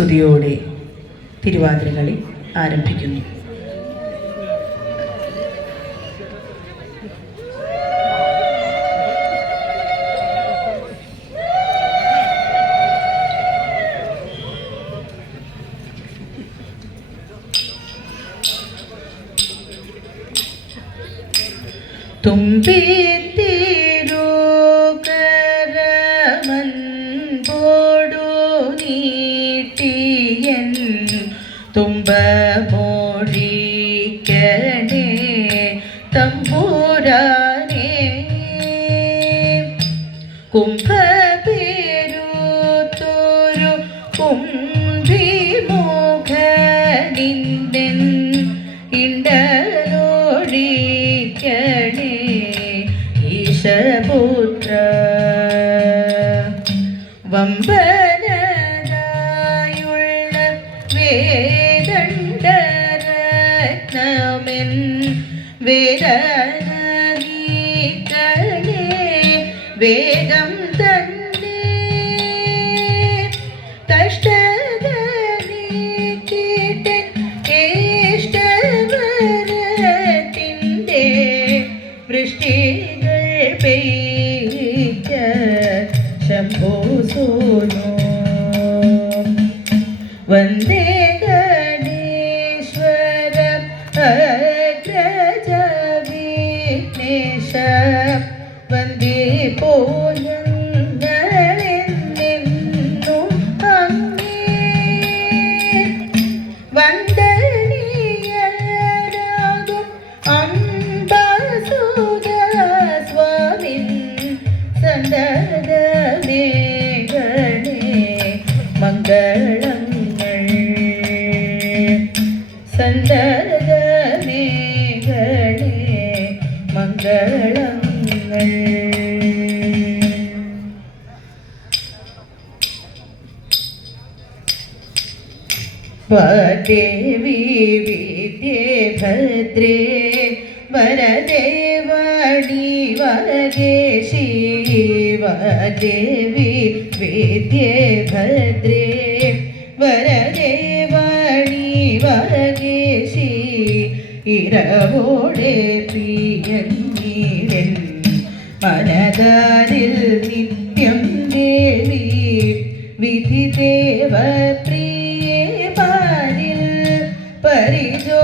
സ്തുതിയോടെ തിരുവാതിരകളി ആരംഭിക്കുന്നു. തുമ്പിത്തിരുകരമൻപോടു തുമ്പമോഴിക്കണേ തമ്പുരാനേ. കുംഭപേരുത്തോരു കുംഭിമുഖനിന്ദൻ ഇണ്ടലോടിക്കണേ ഈശപുത്ര. വമ്പനായുള്ള വേദണ്ഡരത്നമെൻ വേദനീക്കണേ വേഗം തന്നെ കേഷ്ടവരത്തിന്റെ വൃഷ്ടികൾ ശംഭോ സോനോ. വന്ദേ ഗണേശ്വര. സന്തതമേ ഗണേ മംഗളങ്ങൾ. സന്തതമേ മംഗളങ്ങൾ വദേവി വിദ്യേ ഭദ്രേ വരദേവണി വരകേശി വദേവി വിദ്യേ ഭദ്രേ വരദേവണി വരദേശി ഇരവോടെ പ്രിയന്നീരൻ മനതാരിൽ നിത്യം ദേവി വിധി ദേവ പ്രിയ പരിജോ